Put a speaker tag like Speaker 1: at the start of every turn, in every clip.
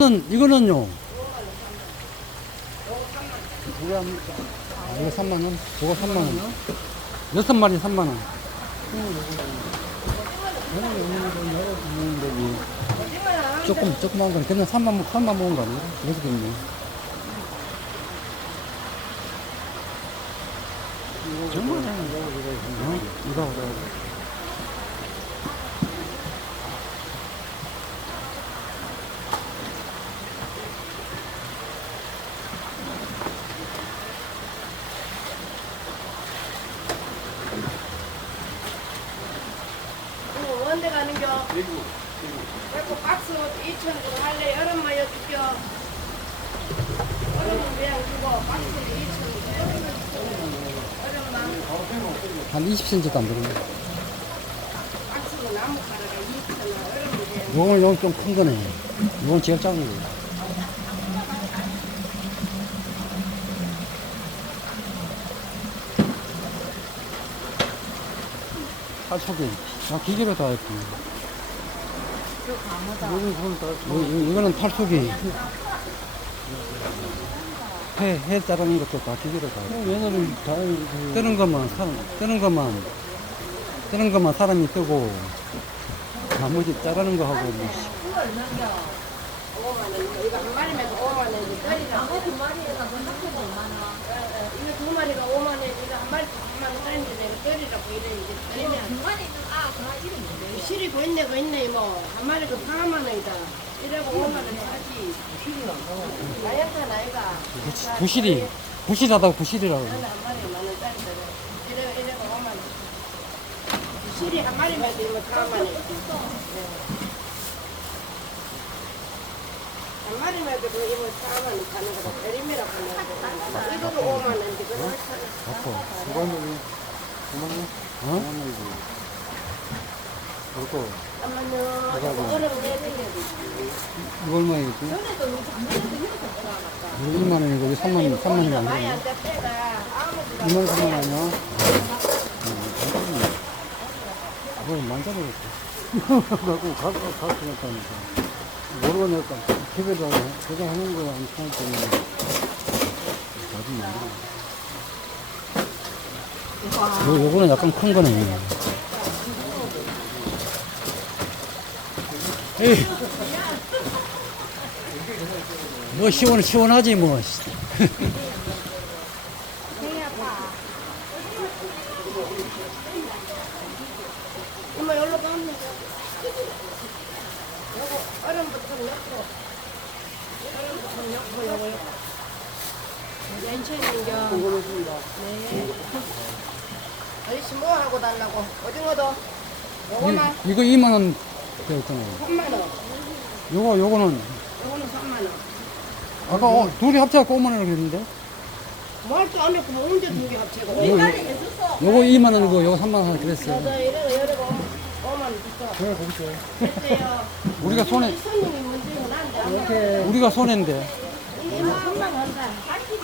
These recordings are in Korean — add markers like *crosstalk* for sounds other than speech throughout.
Speaker 1: 이거는, 이거는요? 이거 한- 아, 이거 3만원? 저거 3만원? 여섯 마리 3만원. 조금, 조그만 건, 그냥 3만, 먹- 3만 먹은 거 아니에요? 여섯 개 있네. 정말 잘 어? 이거, 이거.
Speaker 2: 어, 언제 가는겨? 외국. 외국 박스 2천으로 할래? 여름만 여줄겨. 여름은 그냥 주고 박스 2천으로 여름은
Speaker 1: 한 20cm도 안 되겠네.
Speaker 2: 박스는 나무 가라가 2천원 얼음은 그냥.
Speaker 1: 요건 요건 좀 큰 거네. 요건 제일 작은 거야. 8초기. 아, 기계로 다 했고. 뭐, 이, 이거는 팔속이 해, 해 자르는 것도 다 기계로 다 했고. 얘네는 다, 뜨는 것만, 사람, 뜨는 것만, 뜨는 것만 사람이 뜨고, 나머지 자르는 거 하고, 뭐.
Speaker 2: 한 마리면 5만 원이지.
Speaker 3: 마리에서 5만 원.
Speaker 2: 이거 두 마리가 5만 원. 이거 한 마리 3만 원 떨인데 내가 떨이면
Speaker 3: 중간에 있는 아, 그 이름이 뭐예요?
Speaker 2: 실이 고 있네 고 있네 뭐. 한 마리가 4만 원이다. 이러고 5만 원 사지. 나연타 나이가.
Speaker 1: 부실이, 부실하다고 부실이라고.
Speaker 2: 나는 한 마리에 만 원짜리거든. 이래 이래고 5만 원. 실이 한 마리만 들면 4만 원. 한 마리만 들고 이면 4만 원 가는 거다. 베리미라고 하는 거. 이거도 5만 원인데 그거
Speaker 1: 어? 얼마이지?
Speaker 3: 전에도 여기 작년에도 이렇게 들어갔다.
Speaker 1: 이거 2만 원이고, 이거 3만, 3만 원이 안 되네.
Speaker 2: 안 잡대가 아무도
Speaker 1: 2만 3만 원이요? 그걸 만져버렸어. 갖고, 갖고, 갖고 냈다니까. 모르고 냈다. 집에다 저장하는 거야, 안 타는 때문에. 나중에 안 돼. 요, 요거는 약간 큰 거네. 에이. 뭐 시원 시원하지 뭐.
Speaker 2: 얼음부터 넣고 얼음부터 넣고 요거 요거 괜찮은겨 네 아저씨 뭐 하고 달라고? 오징어도 요거만.
Speaker 1: 이, 이거 2만 원 되었잖아요.
Speaker 2: 3만 원.
Speaker 1: 요거 요거는
Speaker 2: 요거는 3만 원.
Speaker 1: 아까 어, 둘이 합쳐갖고 5만 원을 그랬는데.
Speaker 2: 뭐할게 안 했고 뭐 언제 두 개 합치고?
Speaker 1: 요거, 요거 2만 원이고 요거 3만 원 그랬어요.
Speaker 2: 저도 이래고 이래고 5만 원 줬어
Speaker 1: 그래 보세요.
Speaker 2: 됐어요.
Speaker 1: 우리가 손해
Speaker 2: 손님이 문제는 난데 아마
Speaker 1: 우리가 손해인데.
Speaker 2: 뭐 금방 한다. 발길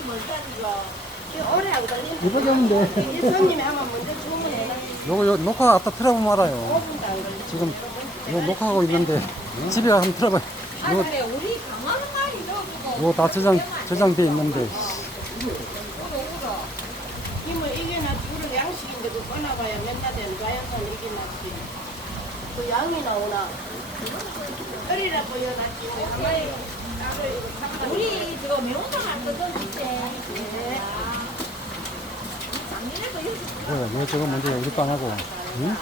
Speaker 2: 이 이거 오래 하고 달린다
Speaker 1: 이렇게 하면 돼.
Speaker 2: 이 손님이 아마 먼저 주문해놔
Speaker 1: 요거 요 녹화 갖다 틀어보면 알아요.
Speaker 2: 5분도 안 걸려
Speaker 1: 지금 요 녹화하고 있는데 집에 가서 한번 틀어봐. 요,
Speaker 3: 그래, 우리 강화는 말이 넣어주고.
Speaker 1: 요거 다 저장 저장돼 있는데.
Speaker 2: 이모 이게 나 둘을 양식인데 그 꺼나봐야 맨날 되는 자연산 이게 낫지 그 양이 나오나 끓이라 보여놨지 뭐 이거 삭가
Speaker 3: 우리 저거 매운탕 할 거던 이제.
Speaker 2: 네.
Speaker 3: 이렇게
Speaker 1: 그래, 너 저거 먼저 우리 빵하고, 응?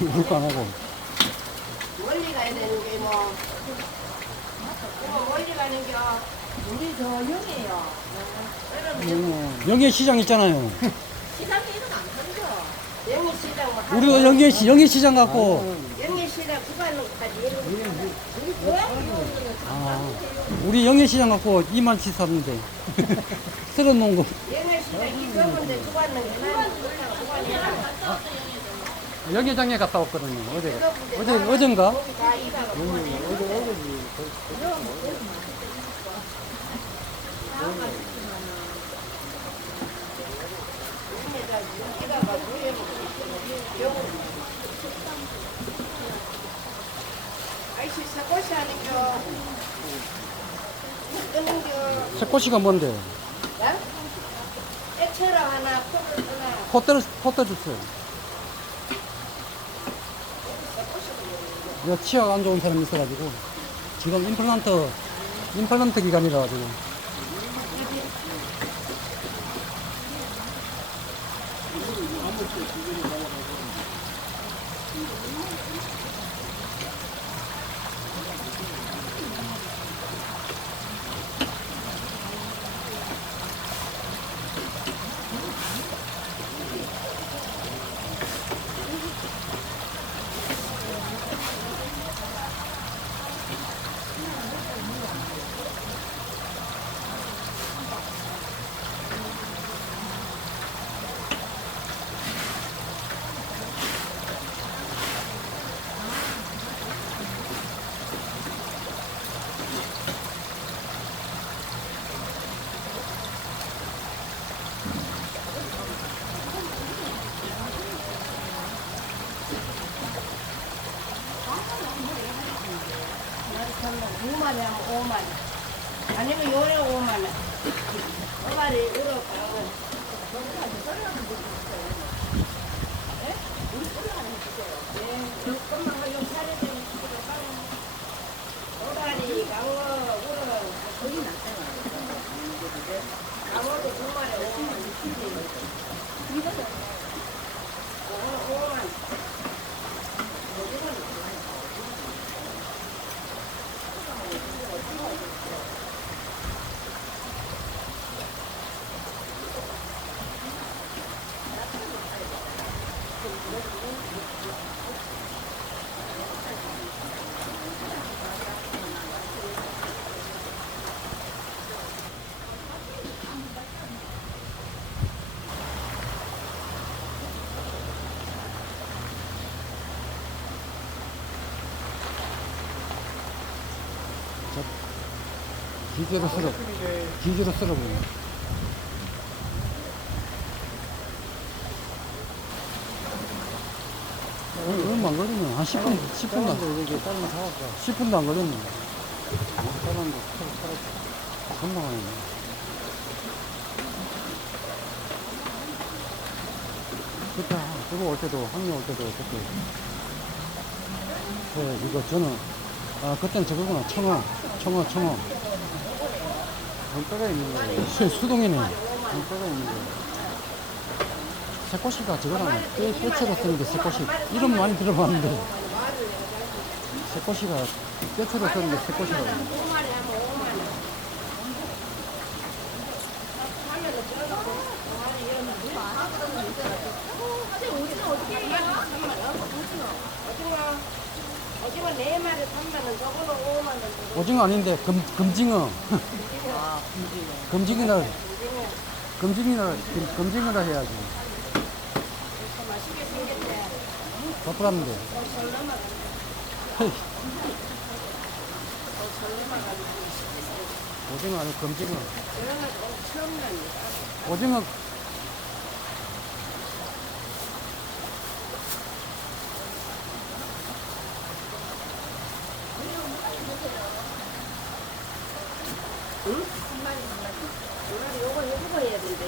Speaker 1: *laughs* 우리 빵하고.
Speaker 2: 멀리 가야 되는 게 뭐. 이모 멀리 가는 겨.
Speaker 3: 우리 저 영이에요.
Speaker 1: 영예 시장 있잖아요. *laughs*
Speaker 3: 시장에 이름 안 던져.
Speaker 2: 영희 시장 뭐.
Speaker 1: 우리도 영예 시 영예 시장 갖고.
Speaker 2: 영희 시장 구간까지
Speaker 3: 우리 고향이 오는
Speaker 1: 아, 우리 영예 시장 갖고 2만 치 샀는데. 쓸어 놓은 거. 영예장에 갔다 왔거든요. 어제. 어제 어젠가?
Speaker 2: 다이다가 아이씨 사고시 하는 겨 끄는 겨.
Speaker 1: 새꼬시가 뭔데?
Speaker 2: 야? 애처럼 하나, 포를 하나.
Speaker 1: 포대를, 포대 주세요. 내가 치아가 안 좋은 사람이 있어가지고, 지금 임플란트, 임플란트 기간이라 가지고.
Speaker 2: 두 마리 하면 5만 원. 아니면 요래 5만 원. 두 마리 우럭 가면. 오다리, 강어, 우럭, 거기 났잖아. 강어도 두 마리 5만 원. 이거는 5만 원.
Speaker 1: 기계로 쓸어, 기계로 쓸어보네. 얼마 안 걸리네. 한 10분, 10분도 안, 이게 다른 거 사갈까? 10분도 안 걸렸네. 다른 거 사갈까? 금방 하네. 그때, 그거 올 때도, 항리 올 때도, 그때. 그, 이거 저는, 아, 그때는 저거구나. 청어, 청어, 청어. 물가가 있는 거예요. 수, 수동이네. 물가가 있는 거예요. 새꼬시가 저거랑 떼, 떼채로 쓰는 게 새꼬시. 이름 많이 들어봤는데. 새꼬시가 떼채로 쓰는 게 새꼬시라고.
Speaker 2: 두 마리 하면 5만 원. 하면은 들어가고 두 마리 이러면 오징어 오징어 네 마리 3만 원 저거는 5만 원 저거
Speaker 1: 오징어 아닌데, 금, 금징어. *laughs* 금징이나, 금- 금징이라 해야지.
Speaker 2: 넘어가
Speaker 1: 헤이,
Speaker 2: sol 넘어가지고
Speaker 1: 오징어. 아니 고 금징어.
Speaker 2: 그런 거 처음 납니다
Speaker 1: 오징어
Speaker 2: 우리 요거 해먹어야 된대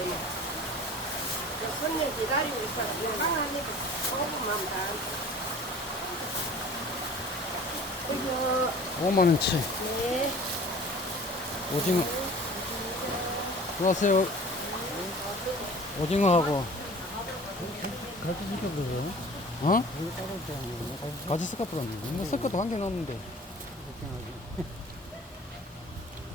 Speaker 2: 저 손님 기다리고 있어 요강 하니까 조금만 다 이거
Speaker 1: 5만원치.
Speaker 2: 네
Speaker 1: 오징어. 안녕하세요. 오징어하고. 가지 시켜보세요. 어? 가지 섞어보라는 거. 뭐 섞어도 한 개 넣었는데.